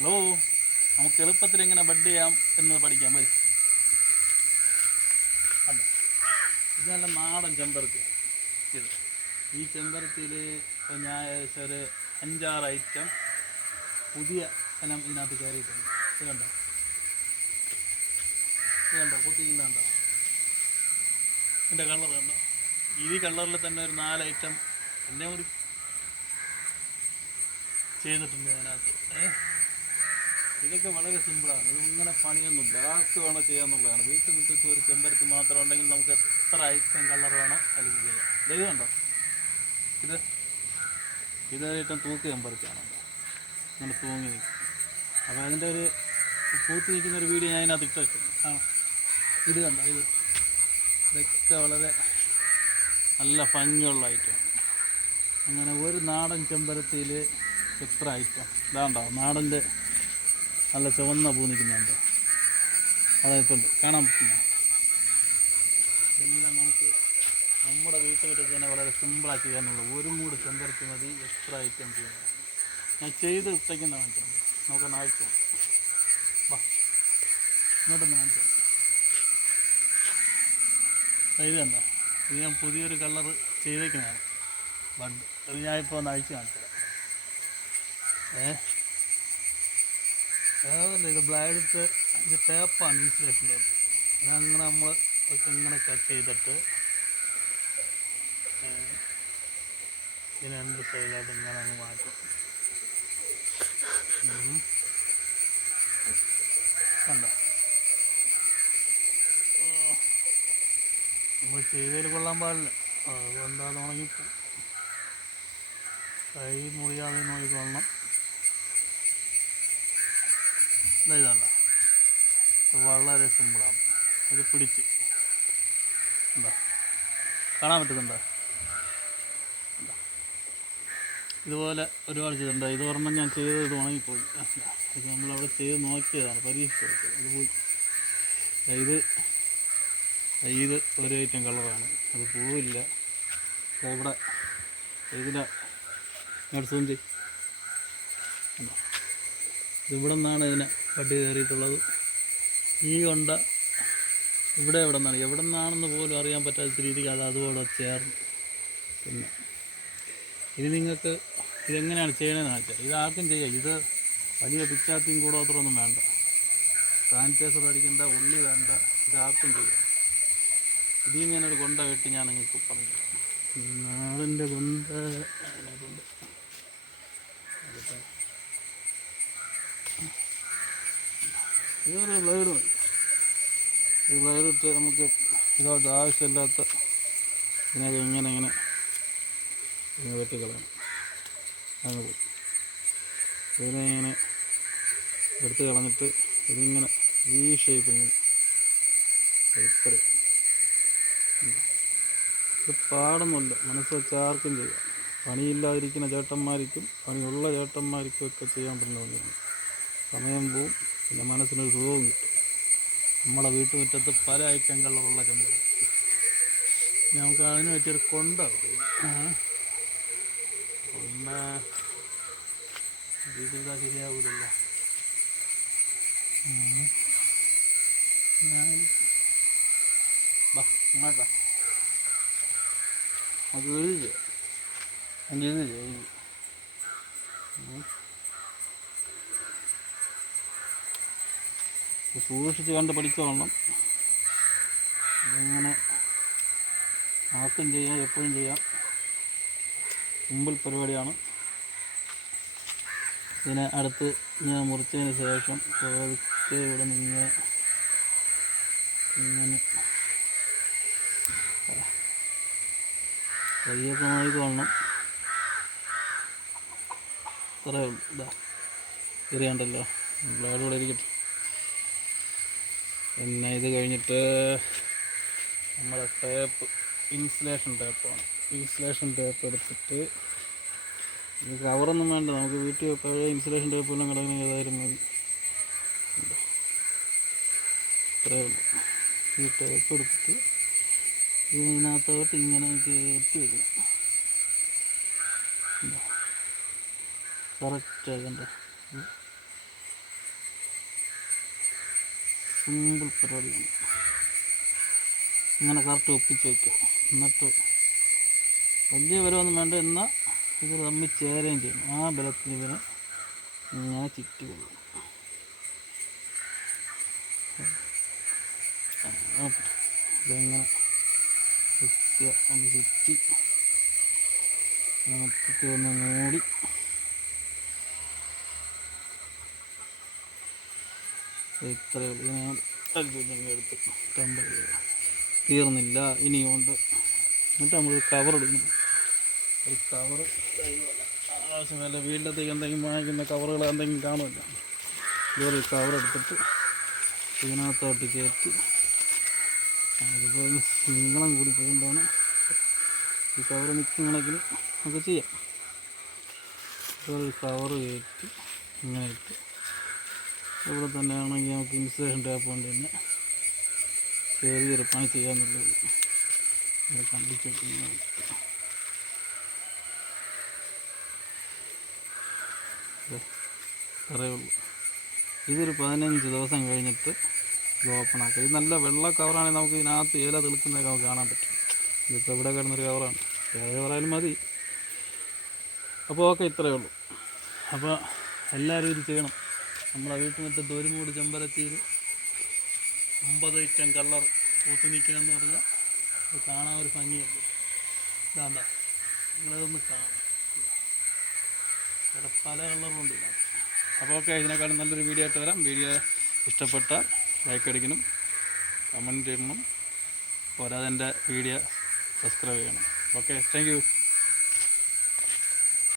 Hello, നമുക്ക് എളുപ്പത്തിൽ എങ്ങനെ ബഡ് ചെയ്യാം എന്ന് പഠിക്കാം. വരും അല്ല, ഇത് നല്ല നാടൻ ചെമ്പരത്തിയാണ്. ഈ ചെമ്പരത്തിയിൽ ഇപ്പോൾ ഞാൻ ഏകദേശം ഒരു 5-6 ഐറ്റം പുതിയ ഇനം ഇതിനകത്ത് കയറിയിട്ടുണ്ട്. ഇത് കണ്ടോ, കുത്തിക്കുന്നുണ്ടോ? ഇതിൻ്റെ കളർ കണ്ടോ? ഈ കളറിൽ തന്നെ ഒരു 4 ഐറ്റം എന്നെ കൂടി ചെയ്തിട്ടുണ്ട് അതിനകത്ത്. ഇതൊക്കെ വളരെ സിമ്പിളാണ്. ഇതിങ്ങനെ പണിയൊന്നുമില്ല, ആർക്ക് വേണോ ചെയ്യാമെന്നുള്ളതാണ്. വീട്ടിൽ മുറ്റത്ത് ഒരു ചെമ്പരത്തി മാത്രം ഉണ്ടെങ്കിൽ നമുക്ക് എത്ര ഐറ്റം കളർ വേണോ അതിൽ ചെയ്യാം. ഇത് കണ്ടോ, ഇത് ഐറ്റം തൂക്ക് ചെമ്പരത്തിയാണ്. അങ്ങനെ തൂങ്ങി നിൽക്കും. അപ്പോൾ അതിൻ്റെ ഒരു പൂത്തി നിൽക്കുന്നൊരു വീഡിയോ ഞാൻ അതിനകത്ത് ഇട്ട് വെക്കുന്നു. ഇത് കണ്ടോ, ഇതൊക്കെ വളരെ നല്ല ഭംഗിയുള്ള ഐറ്റമാണ്. അങ്ങനെ ഒരു നാടൻ ചെമ്പരത്തിയിൽ എത്ര ഐറ്റം ഇതാണ്ടോ, നാടൻ്റെ നല്ല ചുവന്ന പൂ നിൽക്കുന്നുണ്ട്. അതായിട്ടുണ്ട്, കാണാൻ പറ്റില്ല. ഇതെല്ലാം നമുക്ക് നമ്മുടെ വീട്ടുമുറ്റത്ത് തന്നെ വളരെ സിമ്പിളാക്കി ചെയ്യാനുള്ള ഒരു മൂട് ചെമ്പരത്തി മതി എത്ര ഐറ്റം ചെയ്യാൻ. ഞാൻ ചെയ്ത് ഇട്ടേക്കുന്ന കാണിച്ചിട്ടുണ്ട്. നമുക്കൊന്ന് അയച്ചു വാ, ഇങ്ങോട്ടൊന്ന് കാണിച്ചു. ഇത് കണ്ടോ, ഇത് ഞാൻ പുതിയൊരു കളർ ചെയ്തേക്കുന്നതാണ് ബഡ്. അത് ഞാനിപ്പോൾ ഒന്ന് അയച്ചു കാണിച്ചത്. ഇത് ബ്ലൈഡിട്ട് ഇത് ടേപ്പാണ്, ഇൻസുലേഷൻ ടേപ്പ്. അതങ്ങനെ നമ്മൾ ഇങ്ങനെ കട്ട് ചെയ്തിട്ട് ഇതിന് 2 സൈഡിലായിട്ട് ഇങ്ങനെ അങ്ങ് മാറ്റും. കണ്ടോ, നമ്മൾ ചെയ്തതിൽ കൊള്ളാൻ പാടില്ല, അതുകൊണ്ടാണ് ഉണങ്ങിപ്പോവും. കൈ മുറിയാതെ നോക്കിക്കൊള്ളണം. ഇതല്ല, വളരെ സിമ്പിളാണ്. ഇത് പിടിച്ച് എന്താ കാണാൻ പറ്റുന്നുണ്ടോ? ഇതുപോലെ ഒരുപാട് ചെയ്തിട്ടുണ്ട്. ഇത് ഒരെണ്ണം ഞാൻ ചെയ്തത് ഇത് ഉണങ്ങിപ്പോയി. ഇത് നമ്മളവിടെ ചെയ്ത് നോക്കിയതാണ്, പരീക്ഷിച്ച്. അത് പോയി. ഇത് ഒരു ഐറ്റം കളറാണ്, അത് പോവില്ല. ഇവിടെ ഇതിൻ്റെ സൂം ചെയ്യും. ഇവിടെ നിന്നാണ് ഇതിനെ പട്ടി കയറിയിട്ടുള്ളത്. ഈ കൊണ്ട ഇവിടെ എവിടെ നിന്നാണെന്ന് പോലും അറിയാൻ പറ്റാത്ത രീതിക്ക് അത് അതുപോലെ ചേർന്ന്. പിന്നെ ഇനി നിങ്ങൾക്ക് ഇതെങ്ങനെയാണ് ചെയ്യണമെന്ന് വെച്ചാൽ ഇതാർക്കും ചെയ്യാം. ഇത് വലിയ പിച്ചാത്തിയും കൂടോത്രമൊന്നും വേണ്ട, സാനിറ്റൈസർ അടിക്കേണ്ട, ഉള്ളി വേണ്ട, ഇതാർക്കും ചെയ്യാം. ഇതിൽ ഞാനൊരു കൊണ്ട വെട്ടി ഞാൻ നിങ്ങൾക്ക് പറഞ്ഞു. നാടിൻ്റെ കൊണ്ട അതിനകത്തുണ്ട്. ഇതൊരു ബ്ലേഡ് മതി. ഈ ബ്ലേഡിട്ട് നമുക്ക് ഇതോട്ട് ആവശ്യമില്ലാത്ത ഇതിനൊക്കെ ഇങ്ങനെ വെട്ടിക്കളയണം. അങ്ങ് പോയി ഇതിനെ ഇങ്ങനെ എടുത്ത് കളഞ്ഞിട്ട് ഇതിങ്ങനെ ഈ ഷേപ്പിങ്ങനെ ഇത്ര. ഇത് പാടൊന്നുമില്ല, മനസ്സ് വെച്ച് ആർക്കും ചെയ്യാം. പണിയില്ലാതിരിക്കുന്ന ചേട്ടന്മാർക്കും പണിയുള്ള ചേട്ടന്മാർക്കും ഒക്കെ ചെയ്യാൻ പറ്റുന്ന പണിയാണ്. സമയം പോവും, പിന്നെ മനസ്സിനൊരു സുഖവും കിട്ടും. നമ്മുടെ വീട്ടുമുറ്റത്ത് പല ഐറ്റം കളറുള്ള ചെമ്പരത്തി. നമുക്ക് അതിന് പറ്റിയൊരു കൊണ്ട ചെയ്താൽ ശരിയാവില്ലല്ലോ. ഇങ്ങോട്ടാ അത് എഴുതി സൂക്ഷിച്ച് കണ്ട് പഠിച്ചോളണം. അങ്ങനെ ആർക്കും ചെയ്യാം, എപ്പോഴും ചെയ്യാം. സിമ്പിൾ പരിപാടിയാണ്. ഇതിനെ അടുത്ത് ഞാൻ മുറിച്ചതിന് ശേഷം പതുക്കെ ഇവിടെ നിന്ന് ഇങ്ങനെ കയ്യൊക്കെ നോക്കിക്കൊള്ളണം. ഇത്രയേ ഉള്ളൂ. ഇതാ ചെറിയുണ്ടല്ലോ, ബ്ലേഡ് കൂടെ ഇരിക്കട്ടെ. പിന്നെ ഇത് കഴിഞ്ഞിട്ട് നമ്മുടെ ടേപ്പ്, ഇൻസുലേഷൻ ടേപ്പാണ്. ഇൻസുലേഷൻ ടേപ്പ് എടുത്തിട്ട് ഇത് കവറൊന്നും വേണ്ട, നമുക്ക് വീട്ടിൽ പഴയ ഇൻസുലേഷൻ ടേപ്പ് എല്ലാം കിടക്കുന്ന ഏതായാലും മതി. ഇത്രയേ ഉള്ളൂ. ഈ ടേപ്പ് എടുത്തിട്ട് ഇതിനകത്തോട്ട് ഇങ്ങനെ കയറ്റി വയ്ക്കണം. കറക്റ്റായി കണ്ടോ, സിമ്പിൾ പരിപാടിയാണ്. ഇങ്ങനെ കറക്റ്റ് ഒപ്പിച്ച് വയ്ക്കുക. എന്നിട്ട് വലിയ ബലമൊന്നും വേണ്ട, എന്നാൽ ഇത് തമ്മിൽ ചേരുകയും ചെയ്യണം. ആ ബലത്തിന് ഇതിനെ ഇങ്ങനെ ചുറ്റി കൊള്ളും. ഇതെങ്ങനെ വയ്ക്കുക, അത് ചുറ്റി മൊത്തത്തിൽ ഒന്ന് മൂടി ഇത്രയേ ഉള്ളൂ. ഇതിനെ എടുത്ത് ടെമ്പർ തീർന്നില്ല, ഇനിയുണ്ട്. എന്നിട്ട് നമ്മൾ കവർ എടുക്കണം. ഒരു കവർ ആവശ്യമല്ല, വീട്ടിലത്തേക്ക് എന്തെങ്കിലും വാങ്ങിക്കുന്ന കവറുകൾ എന്തെങ്കിലും കാണുമല്ലോ, ഇതൊരു കവർ എടുത്തിട്ട് ഇതിനകത്തോട്ട് കയറ്റി, അതിപ്പോൾ നീളം കൂടി പോകുന്നതാണ് ഈ കവർ മിക്ക കണക്കിന് ഒക്കെ ചെയ്യാം. ഇതൊരു കവർ കയറ്റി ഇങ്ങനെ ഇട്ട് ഇവിടെ തന്നെ ആണെങ്കിൽ നമുക്ക് ഇൻസുലേഷൻ ടാപ്പ് കൊണ്ട് തന്നെ ചെറിയൊരു പണി ചെയ്യാമെന്നുള്ളത് കണ്ടിട്ട് അത്രയേ ഉള്ളൂ. ഇതൊരു 15 ദിവസം കഴിഞ്ഞിട്ട് ഇത് ഓപ്പൺ ആക്കുക. ഇത് നല്ല വെള്ള കവറാണെങ്കിൽ നമുക്ക് ഇതിനകത്ത് ഇല തെളിക്കുന്നതൊക്കെ നമുക്ക് കാണാൻ പറ്റും. ഇതിപ്പോൾ ഇവിടെ കിടന്നൊരു കവറാണ്, ഏത് കവറായാലും മതി. അപ്പോൾ ഓക്കെ, ഇത്രയേ ഉള്ളൂ. അപ്പോൾ എല്ലാവരും ഇത് ചെയ്യണം. നമ്മളെ വീട്ടുമുറ്റത്ത് ഒരു മൂട് ചെമ്പരത്തിയിൽ 9 ഐറ്റം കളർ പൂത്ത് നിൽക്കണമെന്ന് പറഞ്ഞാൽ അത് കാണാൻ ഒരു ഭംഗിയല്ലേ. ഇതാണ്ട, നിങ്ങളതൊന്ന് കാണാം, ഇവിടെ പല കളറുണ്ട്. അപ്പോൾ ഓക്കെ, ഇതിനേക്കാളും നല്ലൊരു വീഡിയോ ആയിട്ട് വരാം. വീഡിയോ ഇഷ്ടപ്പെട്ടാൽ ലൈക്ക് അടിക്കണം, കമൻറ്റ് ചെയ്യണം, പോരാതെ എൻ്റെ വീഡിയോ സബ്സ്ക്രൈബ് ചെയ്യണം. Okay, thank you.